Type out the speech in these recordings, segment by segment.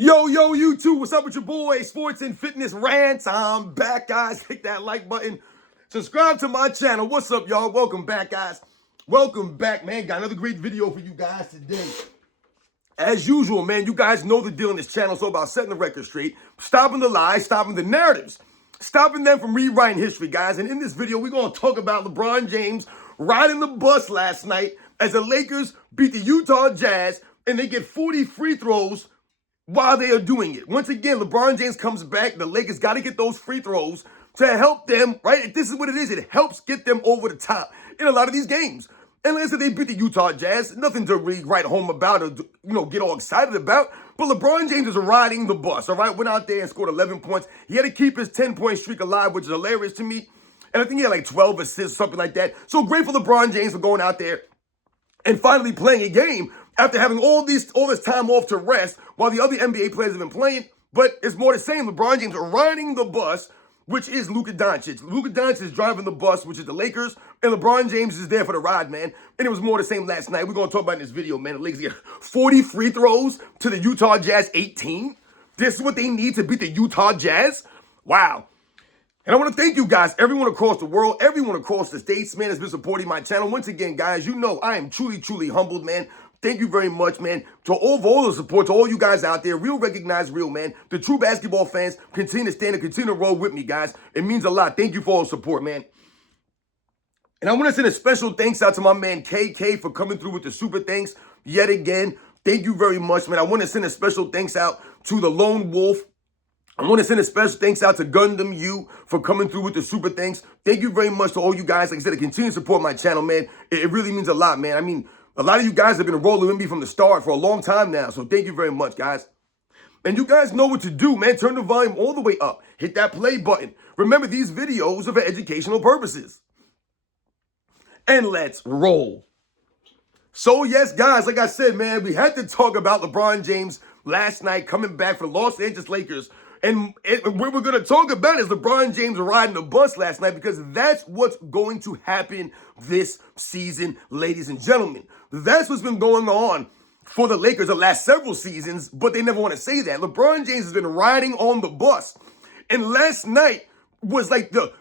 Yo, YouTube, what's up with your boy? Sports and Fitness Rants. I'm back, guys. Hit that like button. Subscribe to my channel. What's up, y'all? Welcome back, guys. Welcome back, man. Got another great video for you guys today. As usual, man, you guys know the deal on this channel. It's all about setting the record straight, stopping the lies, stopping the narratives, stopping them from rewriting history, guys. And in this video, we're going to talk about LeBron James riding the bus last night as the Lakers beat the Utah Jazz, and they get 40 free throws while they are doing it. Once again, LeBron James comes back. The Lakers got to get those free throws to help them, right? This is what it is. It helps get them over the top in a lot of these games. And like I said, they beat the Utah Jazz. Nothing to really write home about or, get all excited about. But LeBron James is riding the bus, all right? Went out there and scored 11 points. He had to keep his 10-point streak alive, which is hilarious to me. And I think he had like 12 assists, something like that. So great for LeBron James for going out there and finally playing a game after having all this time off to rest while the other NBA players have been playing. But it's more the same. LeBron James are riding the bus, which is Luka Doncic. Luka Doncic is driving the bus, which is the Lakers, and LeBron James is there for the ride, man. And it was more the same last night. We're going to talk about in this video, man. The Lakers get 40 free throws to the Utah Jazz 18. This is what they need to beat the Utah Jazz? Wow. And I want to thank you guys, everyone across the world, everyone across the states, man, has been supporting my channel. Once again, guys, you know I am truly humbled, man. Thank you very much, man. To all the support, to all you guys out there, real recognize real, man. The true basketball fans continue to stand and continue to roll with me, guys. It means a lot. Thank you for all the support, man. And I want to send a special thanks out to my man KK for coming through with the super thanks yet again. Thank you very much, man. I want to send a special thanks out to the Lone Wolf. I want to send a special thanks out to Gundam U for coming through with the super thanks. Thank you very much to all you guys. Like I said, to continue to support my channel, man. It really means a lot, man. I mean, a lot of you guys have been rolling with me from the start for a long time now. So thank you very much, guys. And you guys know what to do, man. Turn the volume all the way up. Hit that play button. Remember, these videos are for educational purposes. And let's roll. So yes, guys, like I said, man, we had to talk about LeBron James last night coming back for the Los Angeles Lakers. And what we're going to talk about is LeBron James riding the bus last night, because that's what's going to happen this season, ladies and gentlemen. That's what's been going on for the Lakers the last several seasons, but they never want to say that. LeBron James has been riding on the bus. And last night was like the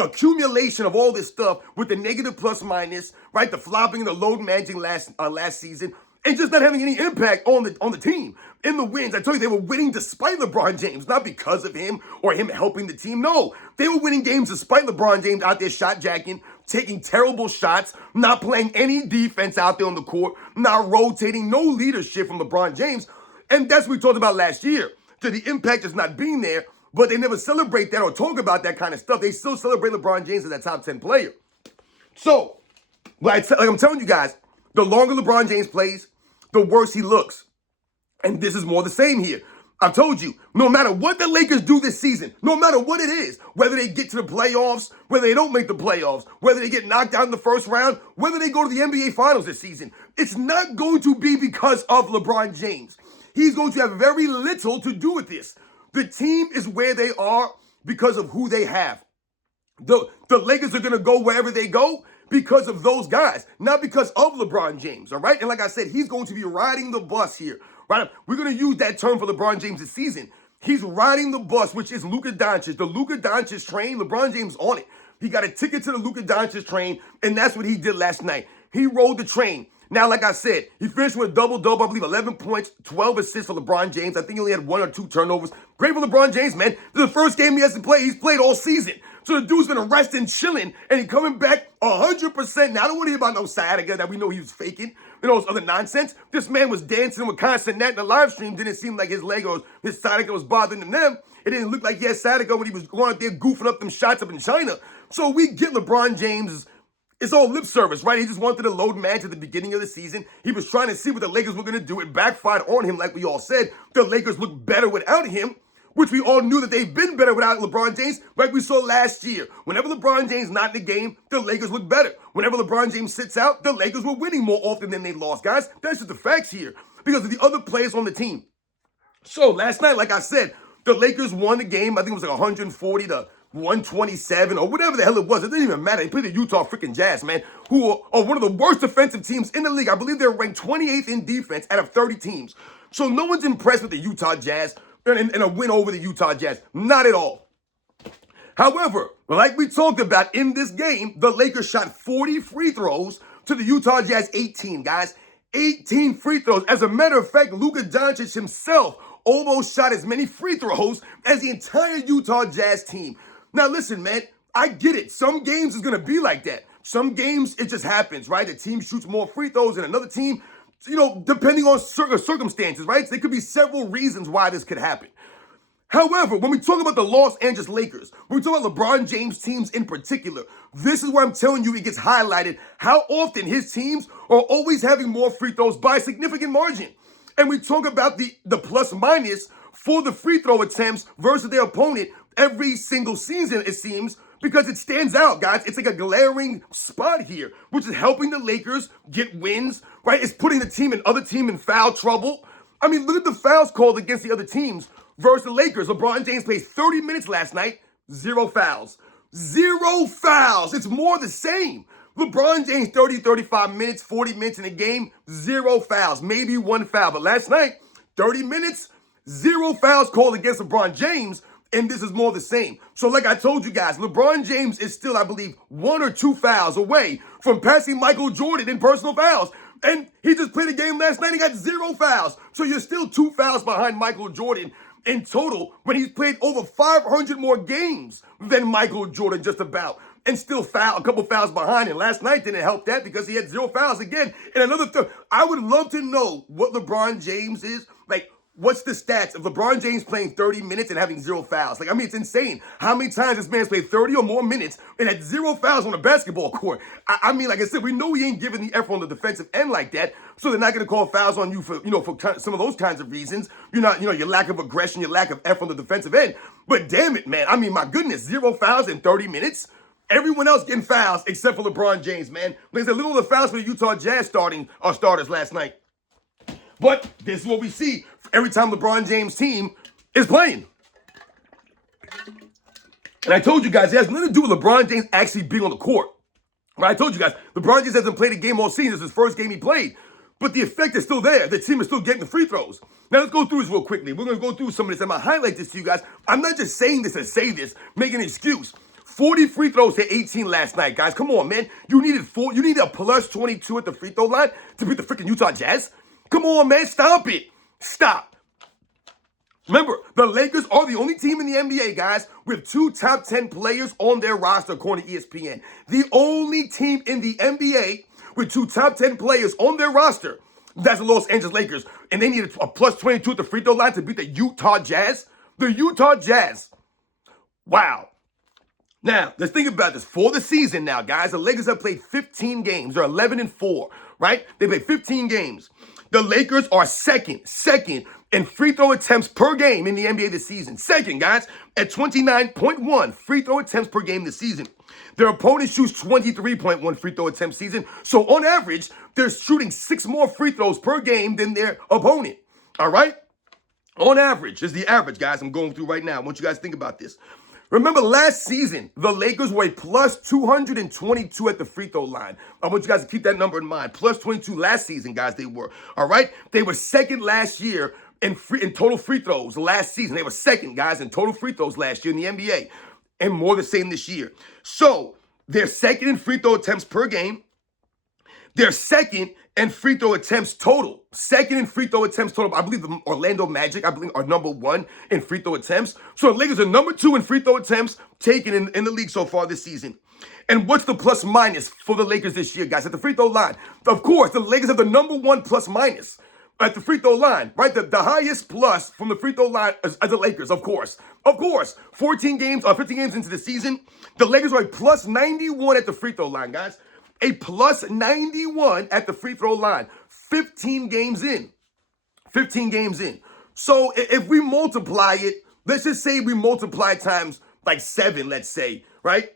accumulation of all this stuff with the negative plus minus, right? The flopping, the load managing last season, and just not having any impact on the team. In the wins, I told you, they were winning despite LeBron James, not because of him or him helping the team. No, they were winning games despite LeBron James out there shot jacking, taking terrible shots, not playing any defense out there on the court, not rotating, no leadership from LeBron James. And that's what we talked about last year. So the impact is not being there, but they never celebrate that or talk about that kind of stuff. They still celebrate LeBron James as that top 10 player. So, like I'm telling you guys, the longer LeBron James plays, the worse he looks. And this is more the same here. I've told you, no matter what the Lakers do this season, no matter what it is, whether they get to the playoffs, whether they don't make the playoffs, whether they get knocked out in the first round, whether they go to the NBA Finals this season, it's not going to be because of LeBron James. He's going to have very little to do with this. The team is where they are because of who they have. The Lakers are going to go wherever they go because of those guys, not because of LeBron James, all right? And like I said, he's going to be riding the bus here, right? We're going to use that term for LeBron James this season. He's riding the bus, which is Luka Doncic. The Luka Doncic train, LeBron James on it. He got a ticket to the Luka Doncic train, and that's what he did last night. He rode the train. Now, like I said, he finished with a double-double, I believe 11 points, 12 assists for LeBron James. I think he only had 1 or 2 turnovers. Great for LeBron James, man. This is the first game he has to play. He's played all season. So the dude's been resting, chilling, and he coming back 100%. Now, I don't want to hear about no sciatica that we know he was faking, this other nonsense. This man was dancing with constant net in the live stream. Didn't seem like his leg or his sciatica was bothering them. It didn't look like he had sciatica when he was going out there goofing up them shots up in China. So we get LeBron James. It's all lip service, right? He just wanted to load match at the beginning of the season. He was trying to see what the Lakers were going to do. It backfired on him, like we all said. The Lakers look better without him, which we all knew that they've been better without LeBron James, like we saw last year. Whenever LeBron James not in the game, the Lakers look better. Whenever LeBron James sits out, the Lakers were winning more often than they lost, guys. That's just the facts here because of the other players on the team. So last night, like I said, the Lakers won the game. I think it was like 140 to 127 or whatever the hell it was. It didn't even matter. They played the Utah freaking Jazz, man, who are one of the worst defensive teams in the league. I believe they're ranked 28th in defense out of 30 teams. So no one's impressed with the Utah Jazz and a win over the Utah Jazz. Not at all. However, like we talked about in this game, the Lakers shot 40 free throws to the Utah Jazz 18, guys. 18 free throws. As a matter of fact, Luka Doncic himself almost shot as many free throws as the entire Utah Jazz team. Now listen, man, I get it. Some games is going to be like that. Some games, it just happens, right? The team shoots more free throws than another team, depending on circumstances, right? So there could be several reasons why this could happen. However, when we talk about the Los Angeles Lakers, when we talk about LeBron James teams in particular, this is where I'm telling you it gets highlighted how often his teams are always having more free throws by a significant margin. And we talk about the plus minus for the free throw attempts versus their opponent every single season, it seems, because it stands out, guys. It's like a glaring spot here, which is helping the Lakers get wins, right? It's putting the other team in foul trouble. I mean, look at the fouls called against the other teams versus the Lakers. LeBron James played 30 minutes last night, 0 fouls. 0 fouls. It's more the same. LeBron James, 30, 35 minutes, 40 minutes in a game, 0 fouls, maybe 1 foul. But last night, 30 minutes, 0 fouls called against LeBron James, and this is more the same. So like I told you guys, LeBron James is still, I believe, 1 or 2 fouls away from passing Michael Jordan in personal fouls. And he just played a game last night and got 0 fouls. So you're still 2 fouls behind Michael Jordan in total when he's played over 500 more games than Michael Jordan just about. And still a couple fouls behind. And last night didn't help that because he had 0 fouls again. And another I would love to know what LeBron James is. Like, what's the stats of LeBron James playing 30 minutes and having 0 fouls? Like, I mean, it's insane how many times this man's played 30 or more minutes and had 0 fouls on a basketball court. I mean, like I said, we know he ain't giving the effort on the defensive end like that. So they're not going to call fouls on you for some of those kinds of reasons. You're not, your lack of aggression, your lack of effort on the defensive end. But damn it, man. I mean, my goodness, 0 fouls in 30 minutes. Everyone else getting fouls except for LeBron James, man. There's a little of the fouls for the Utah Jazz starters last night. But this is what we see every time LeBron James' team is playing. And I told you guys, it has nothing to do with LeBron James actually being on the court. Right? I told you guys, LeBron James hasn't played a game all season. This is his first game he played. But the effect is still there. The team is still getting the free throws. Now, let's go through this real quickly. We're going to go through some of this. I'm going to highlight this to you guys. I'm not just saying this to say this, make an excuse. 40 free throws to 18 last night, guys. Come on, man. You needed a plus 22 at the free throw line to beat the freaking Utah Jazz? Come on, man. Stop it. Stop. Remember, the Lakers are the only team in the NBA, guys, with 2 top 10 players on their roster, according to ESPN. The only team in the NBA with 2 top 10 players on their roster. That's the Los Angeles Lakers. And they needed a plus 22 at the free throw line to beat the Utah Jazz. The Utah Jazz. Wow. Now, let's think about this. For the season now, guys, the Lakers have played 15 games. They're 11-4, right? They played 15 games. The Lakers are second in free throw attempts per game in the NBA this season. Second, guys, at 29.1 free throw attempts per game this season. Their opponent shoots 23.1 free throw attempts season. So on average, they're shooting 6 more free throws per game than their opponent. All right? On average, is the average, guys, I'm going through right now. I want you guys to think about this. Remember last season, the Lakers were a plus 222 at the free throw line. I want you guys to keep that number in mind. Plus 22 last season, guys, they were. All right? They were second last year in total free throws last season. They were second, guys, in total free throws last year in the NBA. And more the same this year. So, they're second in free throw attempts per game. They're second in free throw attempts total. Second in free throw attempts total. I believe the Orlando Magic, are number 1 in free throw attempts. So the Lakers are number 2 in free throw attempts taken in the league so far this season. And what's the plus minus for the Lakers this year, guys, at the free throw line? Of course, the Lakers have the number 1 plus minus at the free throw line, right? The highest plus from the free throw line is the Lakers, of course. Of course, 15 games into the season, the Lakers are a plus 91 at the free throw line, guys. A plus 91 at the free throw line. 15 games in. 15 games in. So if we multiply it, let's just say we multiply times like 7, let's say, right?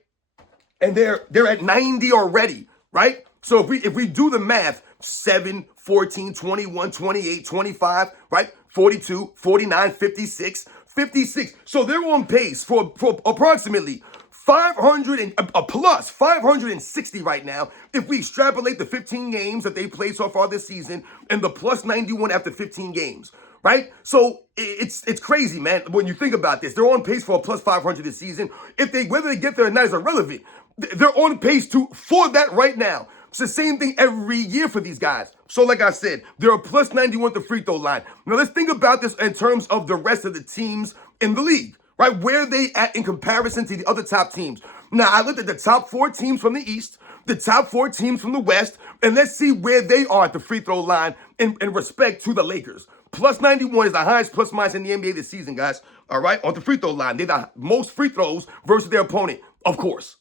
And they're at 90 already, right? So if we do the math, 7, 14, 21, 28, 25, right? 42, 49, 56, 56. So they're on pace for approximately 500 and a plus 560 right now if we extrapolate the 15 games that they played so far this season and the plus 91 after 15 games, right? So it's crazy, man. When you think about this, they're on pace for a plus 500 this season. Whether they get there or not is irrelevant. They're on pace for that right now. It's the same thing every year for these guys. So like I said, they're a plus 91 at the free throw line. Now let's think about this in terms of the rest of the teams in the league, right? Where are they at in comparison to the other top teams? Now, I looked at the top 4 teams from the East, the top 4 teams from the West, and let's see where they are at the free throw line in respect to the Lakers. Plus 91 is the highest plus minus in the NBA this season, guys. All right, on the free throw line. They're the most free throws versus their opponent, of course.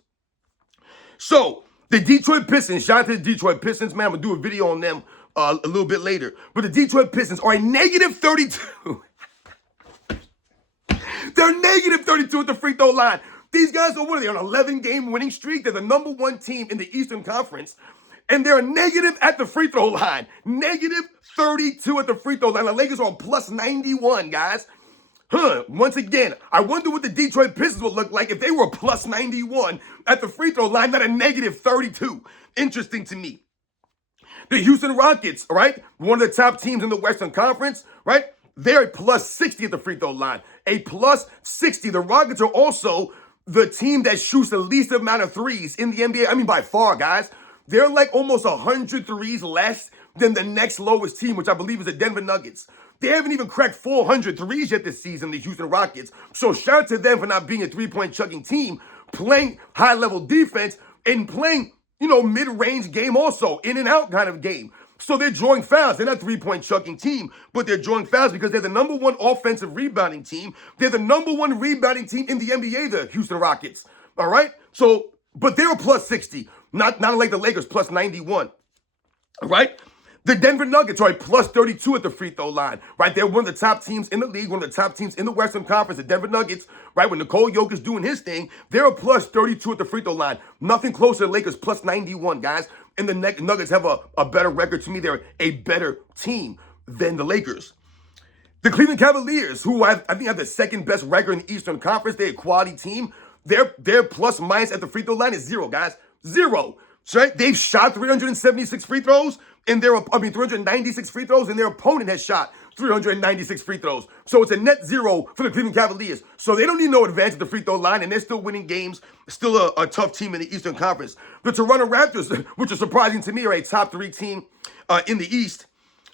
So, the Detroit Pistons, shout out to the Detroit Pistons, man. I'm going to do a video on them a little bit later. But the Detroit Pistons are a negative 32. They're negative 32 at the free throw line. These guys are, what are they, on an 11-game winning streak? They're the number 1 team in the Eastern Conference. And they're negative at the free throw line. Negative 32 at the free throw line. The Lakers are on plus 91, guys. Once again, I wonder what the Detroit Pistons would look like if they were plus 91 at the free throw line, not a negative 32. Interesting to me. The Houston Rockets, right? One of the top teams in the Western Conference, right? They're a plus 60 at the free throw line. A plus 60. The Rockets are also the team that shoots the least amount of threes in the NBA. I mean, by far, guys. They're like almost 100 threes less than the next lowest team, which I believe is the Denver Nuggets. They haven't even cracked 400 threes yet this season, the Houston Rockets. So shout out to them for not being a three-point chucking team, playing high-level defense, and playing, mid-range game also, in and out kind of game. So they're drawing fouls. They're not three-point chucking team, but they're drawing fouls because they're the number 1 offensive rebounding team. They're the number 1 rebounding team in the NBA, the Houston Rockets. All right? So, but they're a plus 60, not like the Lakers, plus 91. All right? The Denver Nuggets are a plus 32 at the free throw line, right? They're one of the top teams in the league, one of the top teams in the Western Conference, the Denver Nuggets, right? When Nikola Jokic's doing his thing, they're a plus 32 at the free throw line. Nothing closer to Lakers, plus 91, guys. And the Nuggets have a better record. To me, they're a better team than the Lakers. The Cleveland Cavaliers, who I think have the second best record in the Eastern Conference, they're a quality team. Their plus minus at the free throw line is 0, guys. 0. Right? They've shot 376 free throws, and 396 free throws, and their opponent has shot 396 free throws. So it's a net 0 for the Cleveland Cavaliers. So they don't need no advantage at the free throw line, and they're still winning games. Still a tough team in the Eastern Conference. The Toronto Raptors, which is surprising to me, are a top 3 team in the East.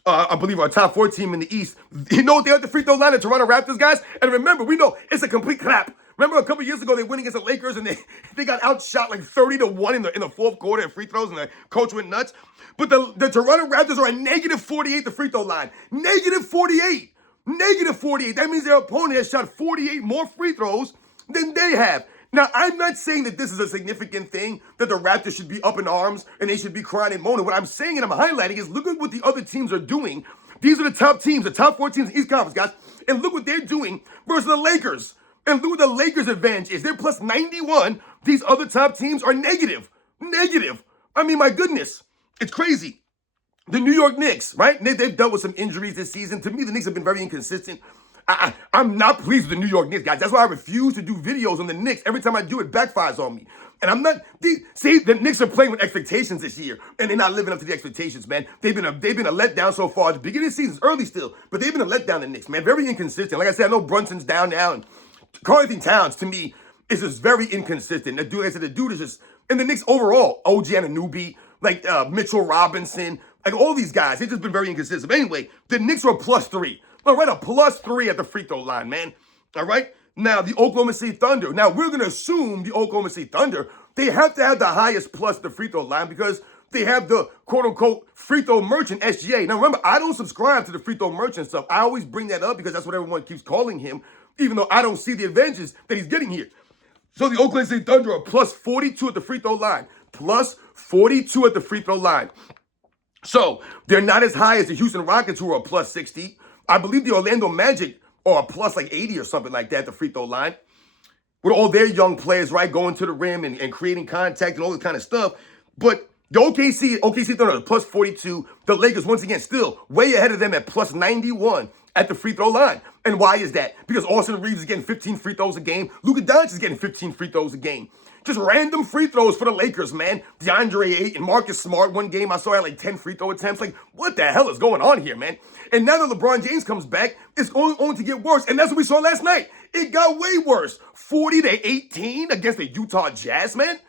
I believe our top 4 team in the East. You know what they're at the free throw line, the Toronto Raptors, guys? And remember, we know it's a complete clap. Remember a couple years ago, they went against the Lakers, and they got outshot like 30-1 in the fourth quarter at free throws, and the coach went nuts. But the Toronto Raptors are a negative 48 the free throw line. Negative 48. Negative 48. That means their opponent has shot 48 more free throws than they have. Now, I'm not saying that this is a significant thing, that the Raptors should be up in arms and they should be crying and moaning. What I'm saying and I'm highlighting is look at what the other teams are doing. These are the top teams, the top 4 teams in the East Conference, guys. And look what they're doing versus the Lakers. And look what the Lakers' advantage is. They're plus 91. These other top teams are negative. Negative. I mean, my goodness. It's crazy. The New York Knicks, right? They've dealt with some injuries this season. To me, the Knicks have been very inconsistent. I'm not pleased with the New York Knicks, guys. That's why I refuse to do videos on the Knicks. Every time I do, it backfires on me. And I'm not... See, the Knicks are playing with expectations this year, and they're not living up to the expectations, man. They've been a letdown so far. The beginning of the season's early still, but they've been a letdown, the Knicks, man. Very inconsistent. Like I said, I know Brunson's down now, and Karl-Anthony Towns, to me, is just very inconsistent. The dude is just... And the Knicks overall, OG Anunoby, like Mitchell Robinson, like all these guys, they've just been very inconsistent. But anyway, the Knicks are a plus 3. All right, a plus 3 at the free throw line, man. All right? Now, the Oklahoma City Thunder. Now, we're going to assume the Oklahoma City Thunder, they have to have the highest plus at the free throw line because they have the quote-unquote free throw merchant, SGA. Now, remember, I don't subscribe to the free throw merchant stuff. I always bring that up because that's what everyone keeps calling him, even though I don't see the advantages that he's getting here. So the Oklahoma City Thunder are plus 42 at the free throw line. Plus 42 at the free throw line. So they're not as high as the Houston Rockets, who are a plus 60. I believe the Orlando Magic are a plus like 80 or something like that at the free throw line. With all their young players, right, going to the rim and creating contact and all this kind of stuff. But the OKC Thunder are plus 42. The Lakers, once again, still way ahead of them at plus 91 at the free throw line. And why is that? Because Austin Reeves is getting 15 free throws a game. Luka Doncic is getting 15 free throws a game. Just random free throws for the Lakers, man. DeAndre Ayton and Marcus Smart, one game I saw had like 10 free throw attempts. Like, what the hell is going on here, man? And now that LeBron James comes back, it's going to get worse. And that's what we saw last night. It got way worse. 40-18 against the Utah Jazz, man.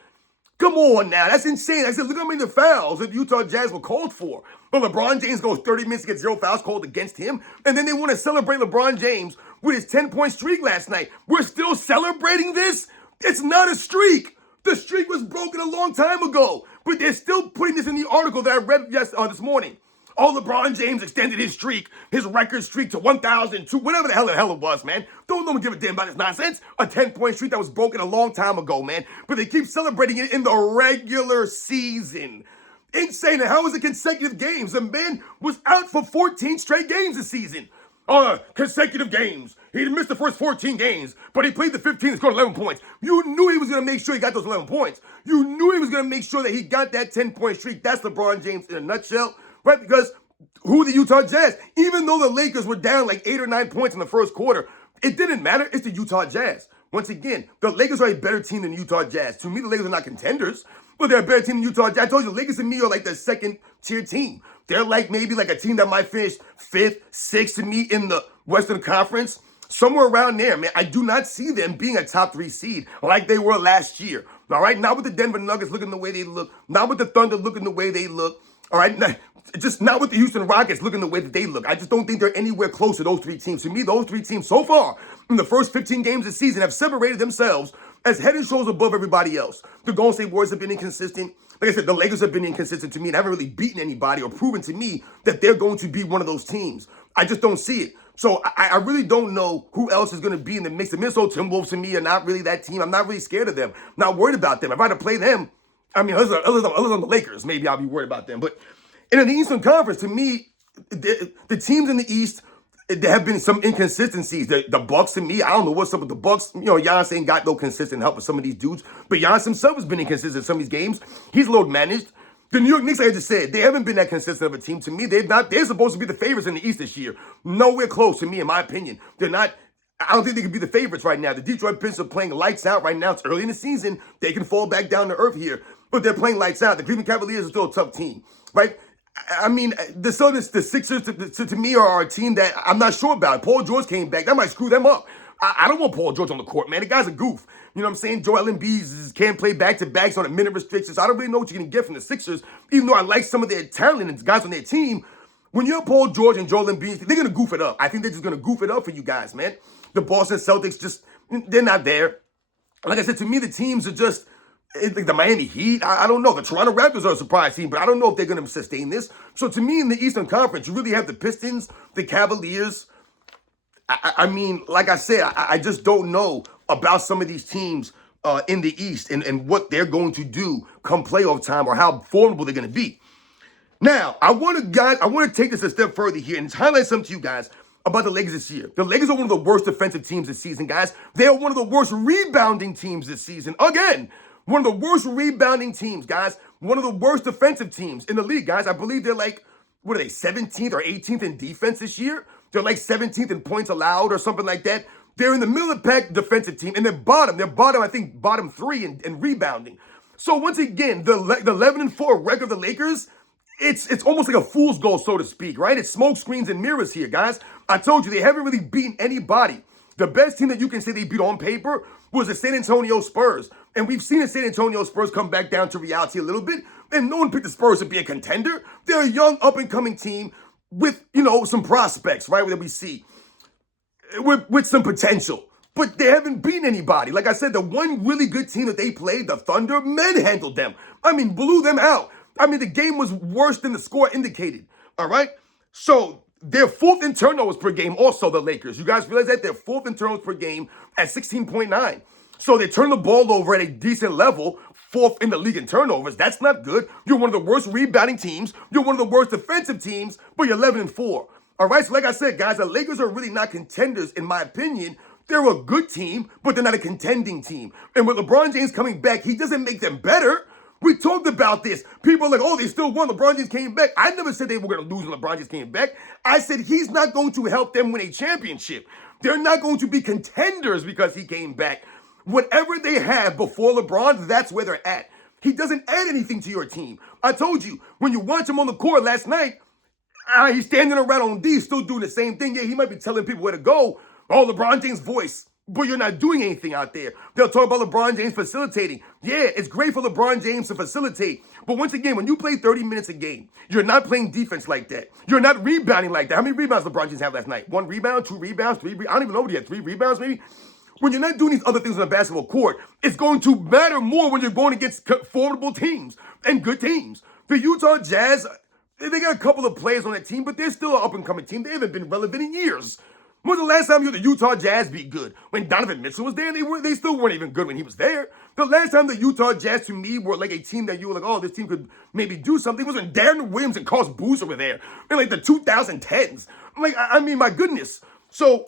Come on now, that's insane. I said, look how many fouls that the Utah Jazz were called for. But LeBron James goes 30 minutes to get 0 fouls called against him. And then they want to celebrate LeBron James with his 10-point streak last night. We're still celebrating this? It's not a streak. The streak was broken a long time ago. But they're still putting this in the article that I read this morning. Oh, LeBron James extended his streak, his record streak to 1,002, whatever the hell it was, man. Don't give a damn about this nonsense. A 10-point streak that was broken a long time ago, man. But they keep celebrating it in the regular season. Insane. And how was it consecutive games? The man was out for 14 straight games this season. Consecutive games. He missed the first 14 games, but he played the 15 and scored 11 points. You knew he was going to make sure he got those 11 points. You knew he was going to make sure that he got that 10-point streak. That's LeBron James in a nutshell. Right, because who are the Utah Jazz? Even though the Lakers were down like 8 or 9 points in the first quarter, it didn't matter. It's the Utah Jazz. Once again, the Lakers are a better team than the Utah Jazz. To me, the Lakers are not contenders, but they're a better team than Utah Jazz. I told you, the Lakers and me are like the second-tier team. They're like maybe like a team that might finish 5th, 6th to me in the Western Conference. Somewhere around there, man. I do not see them being a top 3 seed like they were last year. All right, not with the Denver Nuggets looking the way they look, not with the Thunder looking the way they look. All right, just not with the Houston Rockets looking the way that they look. I just don't think they're anywhere close to those 3 teams. To me, those 3 teams so far in the first 15 games of the season have separated themselves as head and shoulders above everybody else. The Golden State Warriors have been inconsistent. Like I said, the Lakers have been inconsistent to me and haven't really beaten anybody or proven to me that they're going to be one of those teams. I just don't see it. So I really don't know who else is going to be in the mix. The Minnesota Timberwolves to me are not really that team. I'm not really scared of them. Not worried about them. If I had to play them, I mean, other than the Lakers, maybe I'll be worried about them. But in the Eastern Conference, to me, the teams in the East, there have been some inconsistencies. The Bucks, to me, I don't know what's up with the Bucks. You know, Giannis ain't got no consistent help with some of these dudes. But Giannis himself has been inconsistent in some of these games. He's load managed. The New York Knicks, like I just said, they haven't been that consistent of a team. To me, they're supposed to be the favorites in the East this year. Nowhere close, to me, in my opinion. They're not. I don't think they can be the favorites right now. The Detroit Pistons are playing lights out right now. It's early in the season. They can fall back down to earth here. But they're playing lights out. The Cleveland Cavaliers are still a tough team, right? I mean, the Sixers, to me, are a team that I'm not sure about. Paul George came back. That might screw them up. I don't want Paul George on the court, man. The guy's a goof. You know what I'm saying? Joel Embiid can't play back-to-backs on a minute restrictions. I don't really know what you're going to get from the Sixers, even though I like some of their talent and guys on their team. When you're Paul George and Joel Embiid, they're going to goof it up. I think they're just going to goof it up for you guys, man. The Boston Celtics, they're not there. Like I said, to me, the teams are just, like the Miami Heat, I don't know. The Toronto Raptors are a surprise team, but I don't know if they're going to sustain this. So to me, in the Eastern Conference, you really have the Pistons, the Cavaliers. I mean, like I said, I just don't know about some of these teams in the East and what they're going to do come playoff time or how formidable they're going to be. Now, I want to take this a step further here and highlight something to you guys about the Lakers this year. The Lakers are one of the worst defensive teams this season, guys. They are one of the worst rebounding teams this season. Again, one of the worst rebounding teams, guys. One of the worst defensive teams in the league, guys. I believe they're like, what are they, 17th or 18th in defense this year? They're like 17th in points allowed or something like that. They're in the middle of the pack defensive team, and they're bottom, I think, bottom 3 in rebounding. So once again, the 11-4 record of the Lakers, it's almost like a fool's goal, so to speak, right? It's smoke screens and mirrors here, guys. I told you, they haven't really beaten anybody. The best team that you can say they beat on paper was the San Antonio Spurs. And we've seen the San Antonio Spurs come back down to reality a little bit, and no one picked the Spurs to be a contender. They're a young, up-and-coming team with, some prospects, right, that we see, with some potential. But they haven't beaten anybody. Like I said, the one really good team that they played, the Thunder, manhandled them. I mean, blew them out. I mean, the game was worse than the score indicated, all right? So they're 4th in turnovers per game also, the Lakers. You guys realize that? They're 4th in turnovers per game at 16.9. So they turn the ball over at a decent level, 4th in the league in turnovers. That's not good. You're one of the worst rebounding teams. You're one of the worst defensive teams, but you're 11-4. All right, so like I said, guys, the Lakers are really not contenders, in my opinion. They're a good team, but they're not a contending team. And with LeBron James coming back, he doesn't make them better, We talked about this. People are like, oh, they still won. LeBron James came back. I never said they were going to lose when LeBron James came back. I said he's not going to help them win a championship. They're not going to be contenders because he came back. Whatever they have before LeBron, that's where they're at. He doesn't add anything to your team. I told you, when you watch him on the court last night, he's standing around on D, still doing the same thing. Yeah, he might be telling people where to go. Oh, LeBron James' voice. But you're not doing anything out there. They'll talk about LeBron James facilitating. Yeah, it's great for LeBron James to facilitate. But once again, when you play 30 minutes a game, you're not playing defense like that. You're not rebounding like that. How many rebounds LeBron James had last night? 1 rebound, 2 rebounds, 3 rebounds. I don't even know if he had 3 rebounds maybe. When you're not doing these other things on the basketball court, it's going to matter more when you're going against formidable teams and good teams. The Utah Jazz, they got a couple of players on that team, but they're still an up-and-coming team. They haven't been relevant in years. When was the last time the Utah Jazz be good? When Donovan Mitchell was there, they still weren't even good when he was there. The last time the Utah Jazz, to me, were like a team that you were like, oh, this team could maybe do something, was when Darren Williams and Carlos Boozer were there in like the 2010s. Like, I mean, my goodness. So,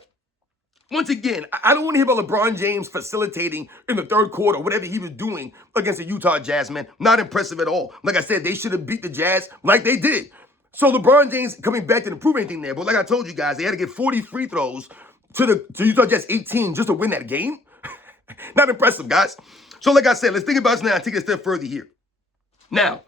once again, I don't want to hear about LeBron James facilitating in the third quarter, whatever he was doing against the Utah Jazz, man. Not impressive at all. Like I said, they should have beat the Jazz like they did. So LeBron James coming back didn't prove anything there. But like I told you guys, they had to get 40 free throws to Utah Jazz 18 just to win that game. Not impressive, guys. So like I said, let's think about this now and take it a step further here. Now,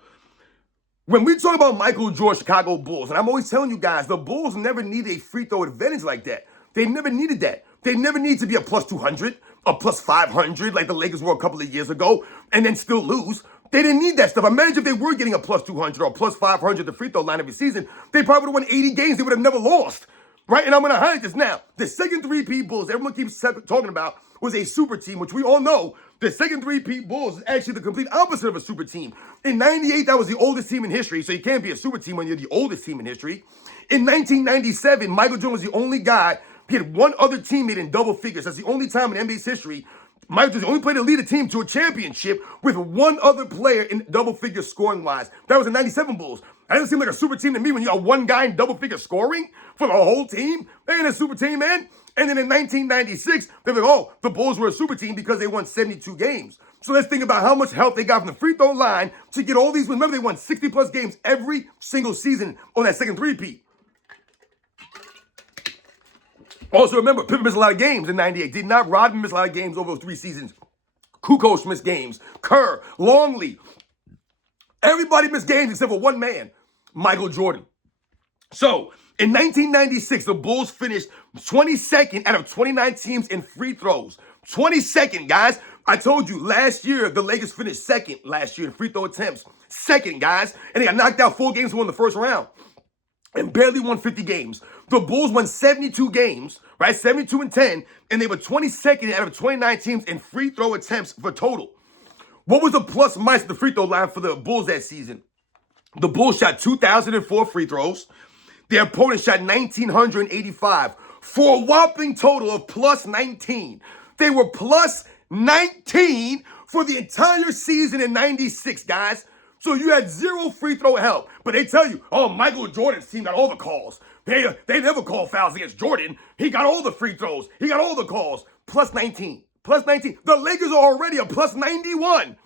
when we talk about Michael Jordan, Chicago Bulls, and I'm always telling you guys, the Bulls never needed a free throw advantage like that. They never needed that. They never need to be a plus 200, a plus 500 like the Lakers were a couple of years ago and then still lose. They didn't need that stuff. Imagine if they were getting a plus 200 or plus 500 at the free throw line every season. They probably would have won 80 games. They would have never lost, right? And I'm going to highlight this now. The second three-peat Bulls everyone keeps talking about was a super team, which we all know the second three-peat Bulls is actually the complete opposite of a super team. In 98, that was the oldest team in history, so you can't be a super team when you're the oldest team in history. In 1997, Michael Jordan was the only guy. He had one other teammate in double figures. That's the only time in NBA's history Michael was the only player to lead a team to a championship with one other player in double figures scoring-wise. That was the 97 Bulls. That doesn't seem like a super team to me when you got one guy in double figure scoring for the whole team. They ain't a super team, man. And then in 1996, they're like, oh, the Bulls were a super team because they won 72 games. So let's think about how much help they got from the free throw line to get all these wins. Remember, they won 60-plus games every single season on that second three-peat. Also, remember, Pippen missed a lot of games in 98. Did not Rodman miss a lot of games over those 3 seasons? Kukoc missed games. Kerr, Longley. Everybody missed games except for one man, Michael Jordan. So, in 1996, the Bulls finished 22nd out of 29 teams in free throws. 22nd, guys. I told you, last year, the Lakers finished second last year in free throw attempts. Second, guys. And they got knocked out 4 games to win the first round. And barely won 50 games. The Bulls won 72 games, right? 72-10, and they were 22nd out of 29 teams in free throw attempts for total. What was the plus minus at the free throw line for the Bulls that season? The Bulls shot 2,004 free throws. Their opponent shot 1,985 for a whopping total of plus 19. They were plus 19 for the entire season in 96, guys. So you had 0 free throw help. But they tell you, oh, Michael Jordan's team got all the calls. They never call fouls against Jordan. He got all the free throws. He got all the calls. Plus 19. Plus 19. The Lakers are already a plus 91.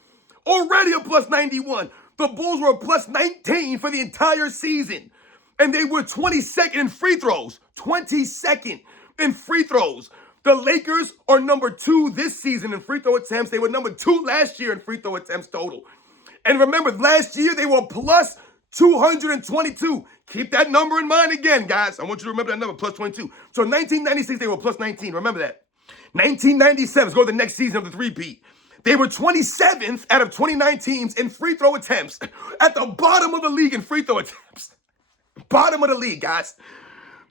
Already a plus 91. The Bulls were a plus 19 for the entire season. And they were 22nd in free throws. 22nd in free throws. The Lakers are number 2 this season in free throw attempts. They were number 2 last year in free throw attempts total. And remember, last year they were plus 222. Keep that number in mind again, guys. I want you to remember that number, plus 22. So 1996, they were plus 19. Remember that. 1997, let's go to the next season of the three-peat. They were 27th out of 29 teams in free throw attempts. At the bottom of the league in free throw attempts. Bottom of the league, guys.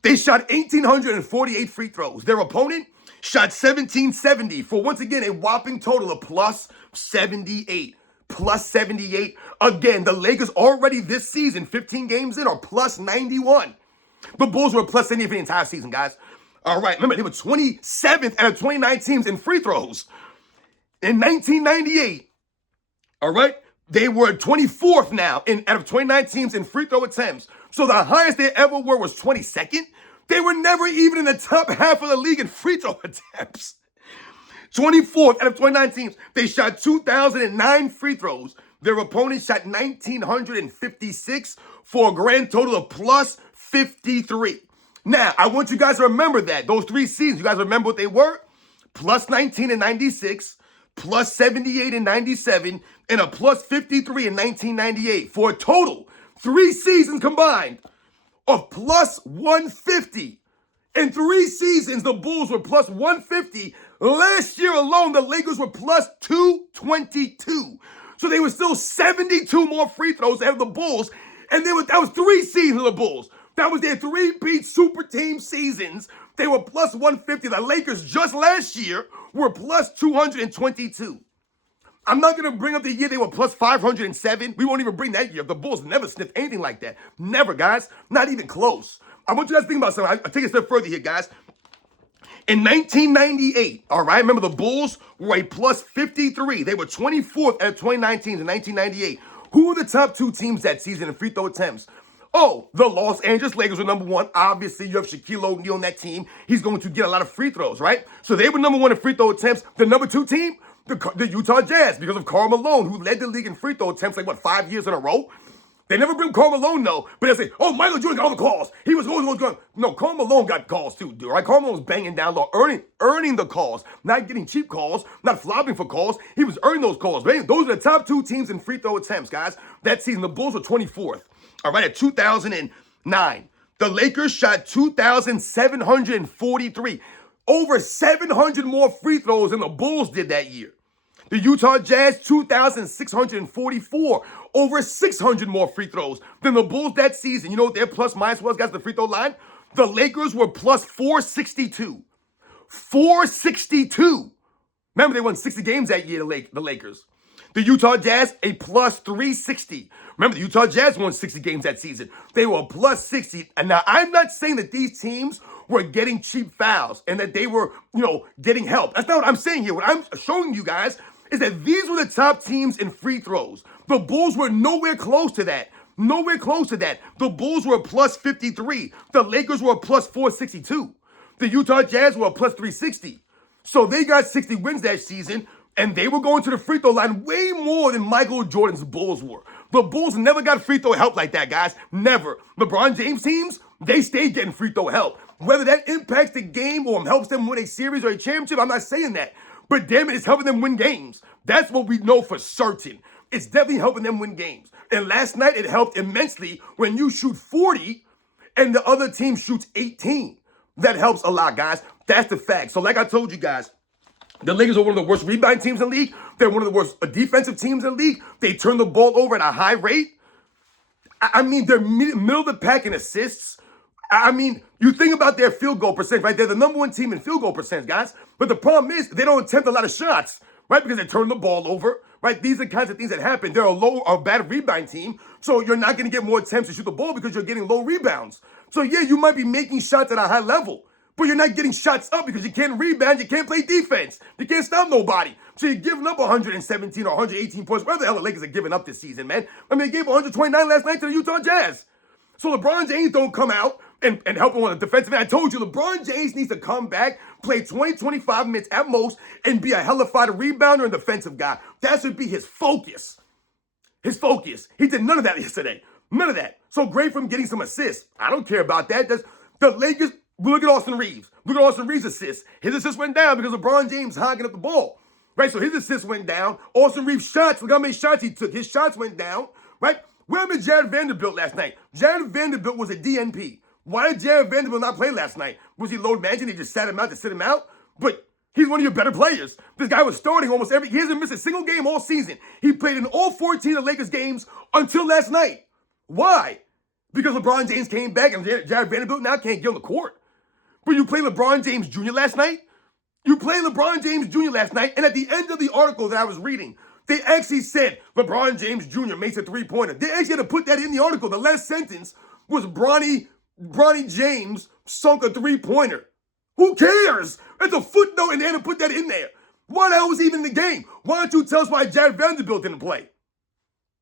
They shot 1,848 free throws. Their opponent shot 1,770 for, once again, a whopping total of plus 78. Plus 78. Again, the Lakers already this season, 15 games in, are plus 91. The Bulls were plus 78 for the entire season, guys. All right, remember, they were 27th out of 29 teams in free throws. In 1998, all right, they were 24th now out of 29 teams in free throw attempts. So the highest they ever were was 22nd. They were never even in the top half of the league in free throw attempts. 24th out of 29 teams. They shot 2,009 free throws. Their opponent shot 1,956 for a grand total of plus 53. Now, I want you guys to remember that. Those 3 seasons, you guys remember what they were? Plus 19 in 96, plus 78 in 97, and a plus 53 in 1998 for a total 3 seasons combined of plus 150. In 3 seasons, the Bulls were plus 150. Last year alone, the Lakers were plus 222. So they were still 72 more free throws ahead of the Bulls. And that was 3 seasons of the Bulls. That was their 3-peat super team seasons. They were plus 150. The Lakers just last year were plus 222. I'm not going to bring up the year they were plus 507. We won't even bring that year. The Bulls never sniffed anything like that. Never, guys. Not even close. I want you guys to think about something. I'll take it a step further here, guys. In 1998, all right, remember the Bulls were a plus 53. They were 24th at 2019 to 1998. Who were the top 2 teams that season in free throw attempts? Oh, the Los Angeles Lakers were number 1. Obviously, you have Shaquille O'Neal on that team. He's going to get a lot of free throws, right? So they were number 1 in free throw attempts. The number 2 team, the Utah Jazz, because of Karl Malone, who led the league in free throw attempts 5 years in a row. They never bring Karl Malone, though. But they say, oh, Michael Jordan got all the calls. He was always going. No, Karl Malone got calls, too, dude. Right? Karl Malone was banging down low, earning the calls, not getting cheap calls, not flopping for calls. He was earning those calls. Right? Those are the top 2 teams in free throw attempts, guys. That season, the Bulls were 24th. All right, at 2009. The Lakers shot 2,743. Over 700 more free throws than the Bulls did that year. The Utah Jazz, 2,644. Over 600 more free throws than the Bulls that season. You know what their plus minus was, guys, the free throw line? The Lakers were plus 462. 462. Remember, they won 60 games that year, the Lakers. The Utah Jazz, a plus 360. Remember, the Utah Jazz won 60 games that season. They were plus 60. And now, I'm not saying that these teams were getting cheap fouls and that they were, getting help. That's not what I'm saying here. What I'm showing you guys is that these were the top teams in free throws. The Bulls were nowhere close to that. Nowhere close to that. The Bulls were a plus 53. The Lakers were a plus 462. The Utah Jazz were a plus 360. So they got 60 wins that season, and they were going to the free throw line way more than Michael Jordan's Bulls were. The Bulls never got free throw help like that, guys. Never. LeBron James teams, they stayed getting free throw help. Whether that impacts the game or helps them win a series or a championship, I'm not saying that. But damn it, it's helping them win games. That's what we know for certain. It's definitely helping them win games. And last night, it helped immensely when you shoot 40 and the other team shoots 18. That helps a lot, guys. That's the fact. So like I told you guys, the Lakers are one of the worst rebounding teams in the league. They're one of the worst defensive teams in the league. They turn the ball over at a high rate. I mean, they're middle of the pack in assists. I mean, you think about their field goal percentage, right? They're the number 1 team in field goal percentage, guys. But the problem is they don't attempt a lot of shots, right? Because they turn the ball over, right? These are the kinds of things that happen. They're a bad rebound team, so you're not going to get more attempts to shoot the ball because you're getting low rebounds. So yeah, you might be making shots at a high level, but you're not getting shots up because you can't rebound, you can't play defense, you can't stop nobody. So you're giving up 117 or 118 points. Where the hell the Lakers are giving up this season, man? I mean, they gave 129 last night to the Utah Jazz. So LeBron James don't come out and help him on the defensive end. I told you, LeBron James needs to come back, play 20, 25 minutes at most, and be a hellified rebounder and defensive guy. That should be his focus. His focus. He did none of that yesterday. None of that. So great for him getting some assists. I don't care about that. The Lakers, look at Austin Reeves. Look at Austin Reeves' assists. His assists went down because LeBron James hogging up the ball. Right? So his assists went down. Austin Reeves' shots, look how many shots he took. His shots went down. Right? Where was Jared Vanderbilt last night? Jared Vanderbilt was a DNP. Why did Jared Vanderbilt not play last night? Was he load managing? They just sat him out to sit him out? But he's one of your better players. This guy was starting almost he hasn't missed a single game all season. He played in all 14 of the Lakers games until last night. Why? Because LeBron James came back and Jared Vanderbilt now can't get on the court. But you played LeBron James Jr. last night? You played LeBron James Jr. last night, and at the end of the article that I was reading, they actually said LeBron James Jr. makes a three-pointer. They actually had to put that in the article. The last sentence was Bronny James sunk a three-pointer. Who cares? It's a footnote, and they had to put that in there. Why the hell was he even in the game? Why don't you tell us why Jared Vanderbilt didn't play?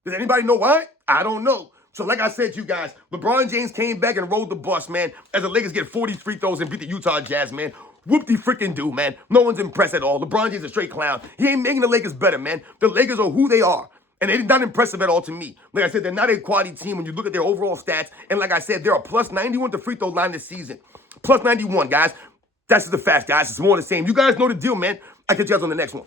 Does anybody know why? I don't know. So like I said to you guys, LeBron James came back and rolled the bus, man, as the Lakers get 40 free throws and beat the Utah Jazz, man. Whoop-de-freaking-do, man. No one's impressed at all. LeBron James is a straight clown. He ain't making the Lakers better, man. The Lakers are who they are. And they're not impressive at all to me. Like I said, they're not a quality team when you look at their overall stats. And like I said, they're a plus 91 to free throw line this season. Plus 91, guys. That's just the facts, guys. It's more of the same. You guys know the deal, man. I'll catch you guys on the next one.